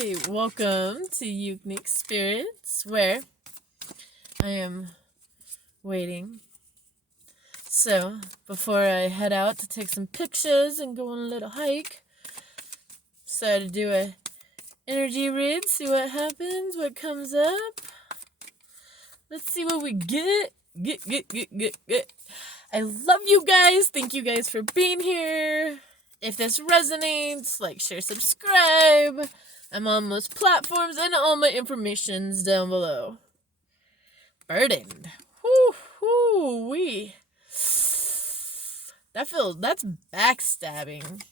Hi, welcome to Ukunique Spirits, where I am waiting. So, before I head out to take some pictures and go on a little hike, decided to do a energy read, see what happens, what comes up. Let's see what we get. Get. I love you guys. Thank you guys for being here. If this resonates, like, share, subscribe. I'm on most platforms and all my information's down below. Burdened. Whoo-wee. That's backstabbing.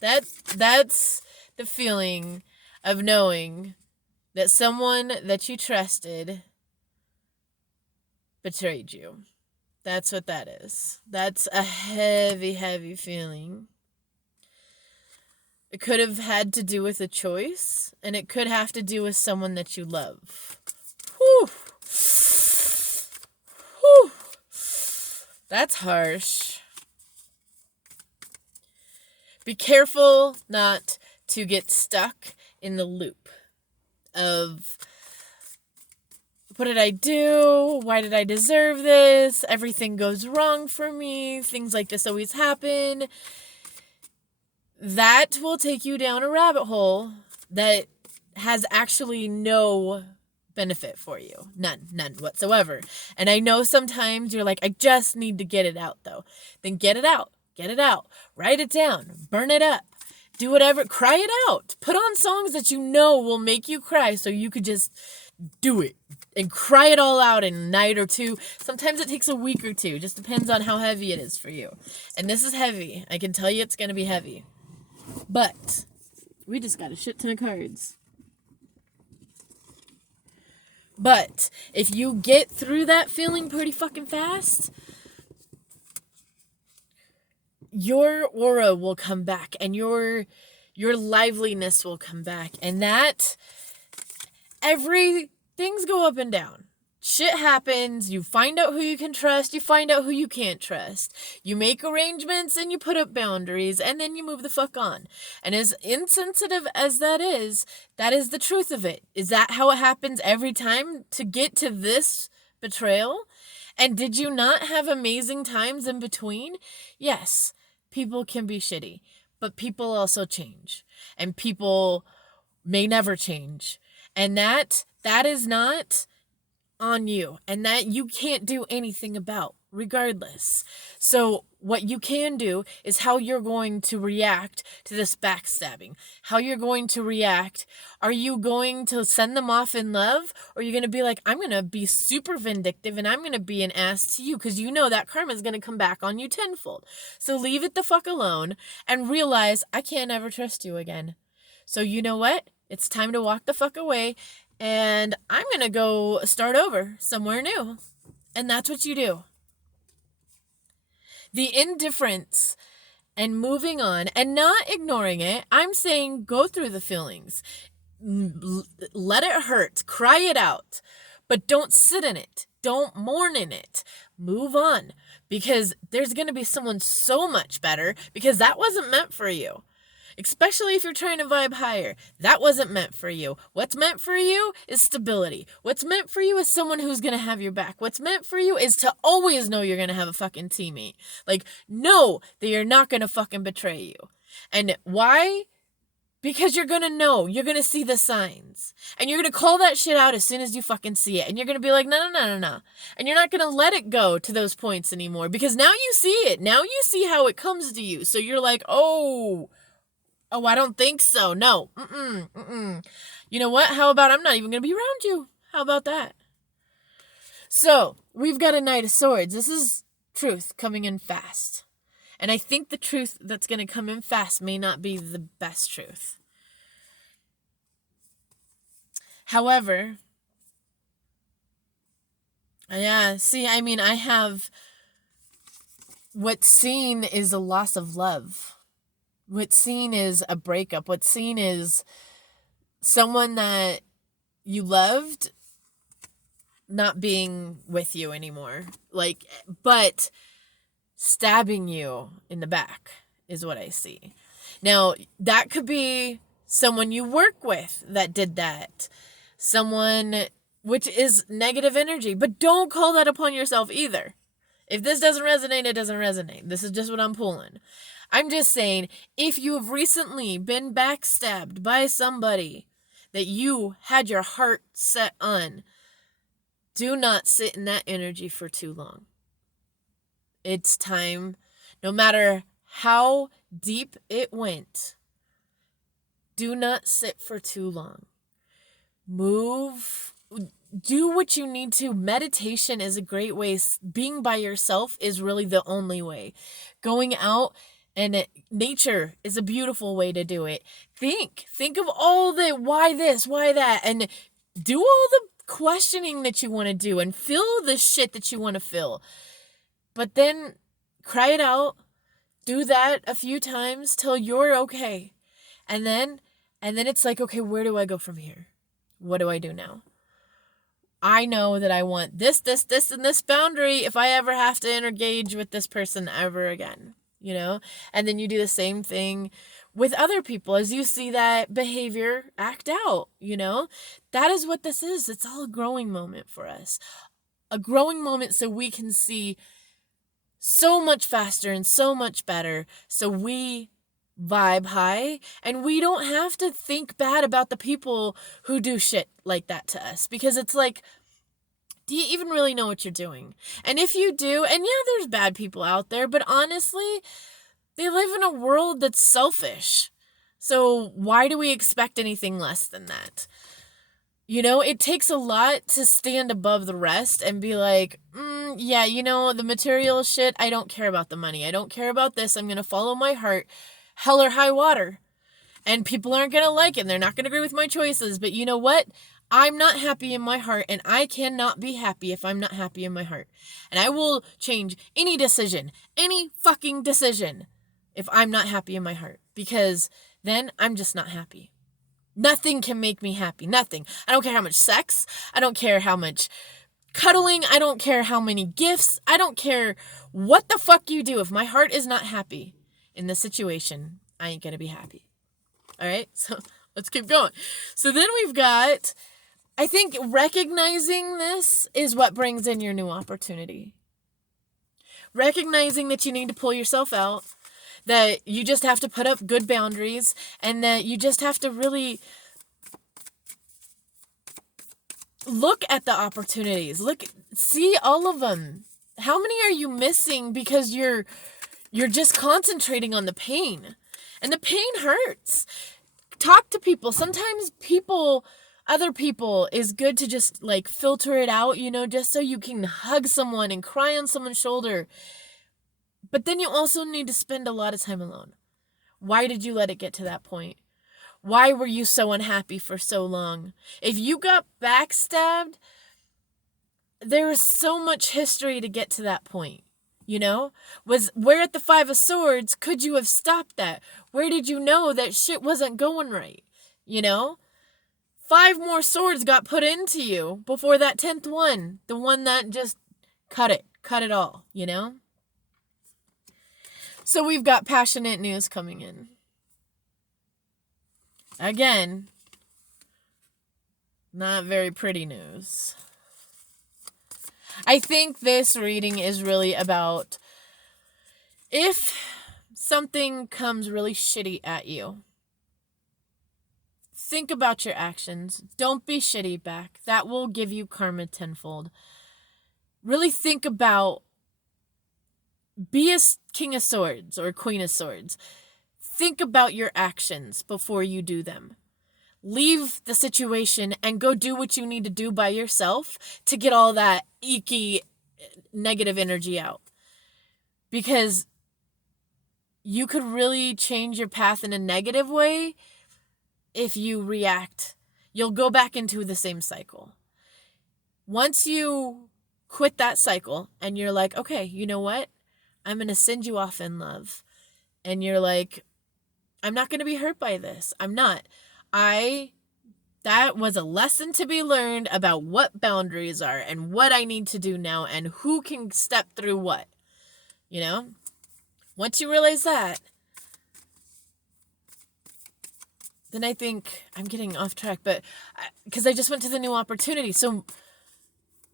That's the feeling of knowing that someone that you trusted betrayed you. That's what that is. That's a heavy, heavy feeling. It could have had to do with a choice, and it could have to do with someone that you love. Whew. Whew. That's harsh. Be careful not to get stuck in the loop of, what did I do? Why did I deserve this? Everything goes wrong for me. Things like this always happen. That will take you down a rabbit hole that has actually no benefit for you. None whatsoever. And I know sometimes you're like, I just need to get it out, though. Then get it out. Write it down. Burn it up. Do whatever. Cry it out. Put on songs that you know will make you cry so you could just do it and cry it all out in a night or two. Sometimes it takes a week or two. Just depends on how heavy it is for you. And this is heavy. I can tell you it's going to be heavy. But we just got a shit ton of cards. But if you get through that feeling pretty fucking fast, your aura will come back and your liveliness will come back. And that, things go up and down. Shit happens. You find out who you can trust. You find out who you can't trust. You make arrangements and you put up boundaries and then you move the fuck on. And as insensitive as that is the truth of it. Is that how it happens every time to get to this betrayal? And did you not have amazing times in between? Yes, people can be shitty, but people also change. And people may never change. And that is not on you, and that you can't do anything about, regardless. So what you can do is how you're going to react to this backstabbing. How you're going to react. Are you going to send them off in love? Or are you going to be like, I'm going to be super vindictive and I'm going to be an ass to you, because you know that karma is going to come back on you tenfold. So leave it the fuck alone and realize, I can't ever trust you again. So you know what? It's time to walk the fuck away. And I'm going to go start over somewhere new. And that's what you do. The indifference and moving on and not ignoring it. I'm saying go through the feelings. Let it hurt. Cry it out. But don't sit in it. Don't mourn in it. Move on. Because there's going to be someone so much better, because that wasn't meant for you. Especially if you're trying to vibe higher. That wasn't meant for you. What's meant for you is stability. What's meant for you is someone who's going to have your back. What's meant for you is to always know you're going to have a fucking teammate. Like, know that you're not going to fucking betray you. And why? Because you're going to know. You're going to see the signs. And you're going to call that shit out as soon as you fucking see it. And you're going to be like, no. And you're not going to let it go to those points anymore. Because now you see it. Now you see how it comes to you. So you're like, oh, I don't think so. No. You know what? How about I'm not even going to be around you? How about that? So, we've got a Knight of Swords. This is truth coming in fast. And I think the truth that's going to come in fast may not be the best truth. However, I have what's seen is a loss of love. What's seen is a breakup. What's seen is someone that you loved not being with you anymore. But stabbing you in the back is what I see. Now, that could be someone you work with that did that, someone, which is negative energy. But don't call that upon yourself either. If this doesn't resonate, it doesn't resonate. This is just what I'm pulling. I'm just saying, if you have recently been backstabbed by somebody that you had your heart set on, do not sit in that energy for too long. It's time, no matter how deep it went, do not sit for too long. Move, do what you need to. Meditation is a great way. Being by yourself is really the only way. Going out and nature is a beautiful way to do it. Think of all the why this, why that, and do all the questioning that you want to do and feel the shit that you want to feel. But then cry it out. Do that a few times till you're okay. And then it's like, okay, where do I go from here? What do I do now? I know that I want this, and this boundary if I ever have to engage with this person ever again, you know? And then you do the same thing with other people as you see that behavior act out, you know? That is what this is. It's all a growing moment for us. A growing moment so we can see so much faster and so much better, so we vibe high and we don't have to think bad about the people who do shit like that to us, because it's like, do you even really know what you're doing? And if you do, and yeah, there's bad people out there, but honestly, they live in a world that's selfish. So why do we expect anything less than that? You know, it takes a lot to stand above the rest and be like, yeah, you know, the material shit, I don't care about the money. I don't care about this. I'm going to follow my heart, hell or high water. And people aren't going to like it. And they're not going to agree with my choices. But you know what? I'm not happy in my heart, and I cannot be happy if I'm not happy in my heart. And I will change any decision, any fucking decision, if I'm not happy in my heart. Because then I'm just not happy. Nothing can make me happy. Nothing. I don't care how much sex. I don't care how much cuddling. I don't care how many gifts. I don't care what the fuck you do. If my heart is not happy in this situation, I ain't gonna be happy. All right? So let's keep going. So then we've got, I think recognizing this is what brings in your new opportunity. Recognizing that you need to pull yourself out, that you just have to put up good boundaries, and that you just have to really look at the opportunities. See all of them. How many are you missing because you're just concentrating on the pain? And the pain hurts. Talk to people. Sometimes other people is good to just like filter it out, you know, just so you can hug someone and cry on someone's shoulder. But then you also need to spend a lot of time alone. Why did you let it get to that point? Why were you so unhappy for so long? If you got backstabbed, there was so much history to get to that point, you know? Where at the Five of Swords could you have stopped that? Where did you know that shit wasn't going right, you know? 5 more swords got put into you before that 10th one, the one that just cut it all, you know? So we've got passionate news coming in. Again, not very pretty news. I think this reading is really about if something comes really shitty at you, think about your actions. Don't be shitty back. That will give you karma tenfold. Really think about, be a King of Swords or Queen of Swords. Think about your actions before you do them. Leave the situation and go do what you need to do by yourself to get all that icky negative energy out. Because you could really change your path in a negative way if you react. You'll go back into the same cycle. Once you quit that cycle and you're like, okay, you know what? I'm going to send you off in love. And you're like, I'm not going to be hurt by this. I'm not. That was a lesson to be learned about what boundaries are and what I need to do now and who can step through what. You know? Once you realize that, then I think I'm getting off track, but because I just went to the new opportunity. So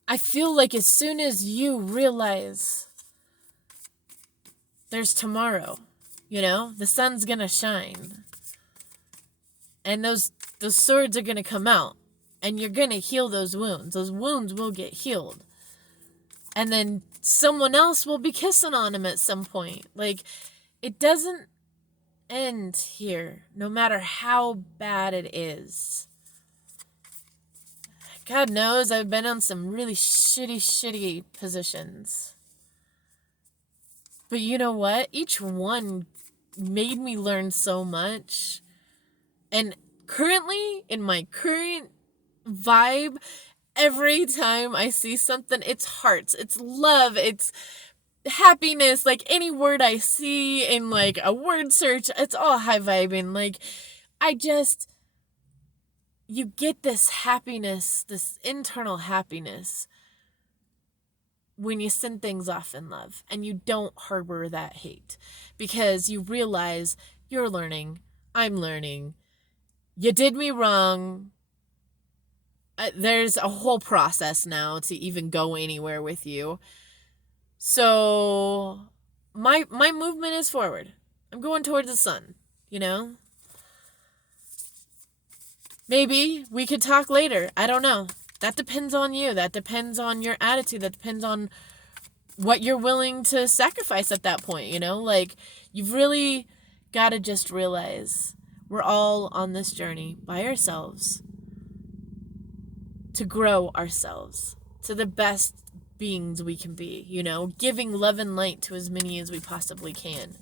I feel like as soon as you realize there's tomorrow, the sun's going to shine. And those swords are going to come out. And you're going to heal those wounds. Those wounds will get healed. And then someone else will be kissing on him at some point. Like, it doesn't end here, no matter how bad it is. God knows I've been on some really shitty positions. But you know what? Each one made me learn so much. And currently, in my current vibe, every time I see something, it's hearts, it's love, it's happiness. Like, any word I see in like a word search, it's all high vibing. Like, you get this happiness, this internal happiness when you send things off in love and you don't harbor that hate, because you realize you're learning, I'm learning, you did me wrong. There's a whole process now to even go anywhere with you. So my movement is forward. I'm going towards the sun, Maybe we could talk later. I don't know. That depends on you. That depends on your attitude. That depends on what you're willing to sacrifice at that point, Like, you've really got to just realize we're all on this journey by ourselves to grow ourselves to the best beings we can be, giving love and light to as many as we possibly can.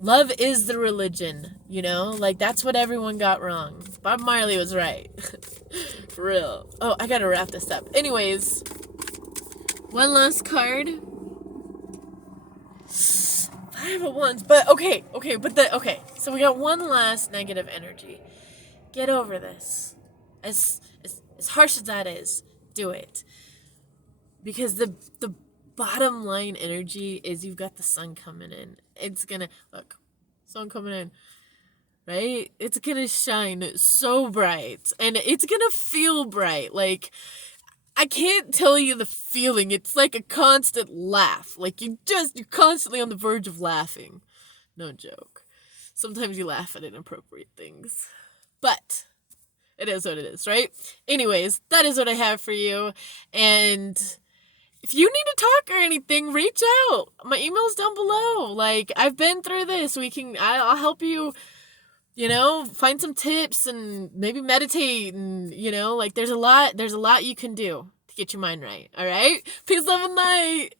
Love is the religion, like, that's what everyone got wrong. Bob Marley was right. For real. Oh, I gotta wrap this up. Anyways, one last card. 5 of Wands. But okay. So we got one last negative energy. Get over this. As harsh as that is, do it. Because the bottom line energy is you've got the sun coming in. It's gonna, look, sun coming in, right? It's gonna shine so bright, and it's gonna feel bright. Like, I can't tell you the feeling. It's like a constant laugh. Like, you're constantly on the verge of laughing. No joke. Sometimes you laugh at inappropriate things. But it is what it is, right? Anyways, that is what I have for you. And if you need to talk or anything, reach out. My email's down below. Like, I've been through this. I'll help you, find some tips and maybe meditate, and, like, there's a lot you can do to get your mind right. All right? Peace, love, and light.